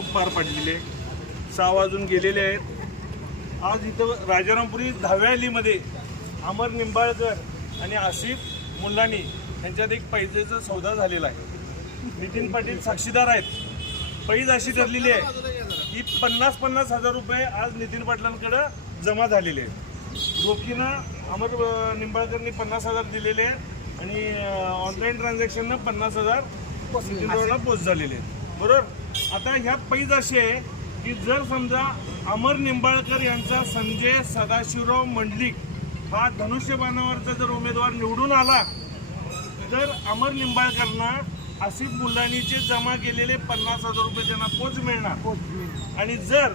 निवडणूक पार पडलेली आहे. सहा वाजून गेलेले आहेत. आज इथं राजारामपुरी दहाव्या अलीमध्ये अमर निंबाळकर आणि आसिफ मुल्लानी यांच्यात एक पैजेचा सौदा झालेला आहे. नितीन पाटील साक्षीदार आहेत. पैज अशी ठरलेली आहे की पन्नास पन्नास हजार रुपये आज नितीन पाटलांकडं जमा झालेले आहेत. रोखीनं अमर निंबाळकरनी पन्नास हजार दिलेले आहेत आणि ऑनलाईन ट्रान्झॅक्शननं पन्नास हजार नितीन पोस्ट झालेले आहेत. बरोबर? आता ह्या पैज आहे की जर समजा अमर निंबाळकर यांचा संजय सदाशिवराव मंडलिक हा धनुष्यबाणावरचा जर उमेदवार निवडून आला तर अमर निंबाळकरना आसिफ मुलानीचे जमा केलेले पन्नास हजार रुपये त्यांना पोच मिळणार. आणि जर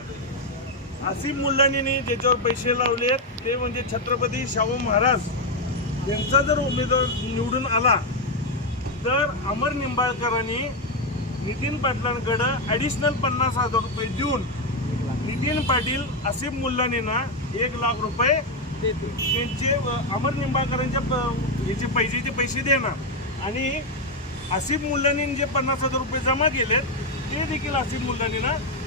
आसिफ मुल्लानीने ज्याच्यावर पैसे लावले ते म्हणजे छत्रपती शाहू महाराज यांचा जर उमेदवार निवडून आला तर अमर निंबाळकरांनी नितीन पाटलांकडं ॲडिशनल पन्नास हजार रुपये देऊन नितीन पाटील आसिफ ना एक लाख रुपये त्यांचे अमर निंबाळकरांच्या प- याचे पैशाचे पैसे देणार. आणि आसिफ मुल्लानी जे पन्नास हजार रुपये जमा केलेत ते देखील आसिफ ना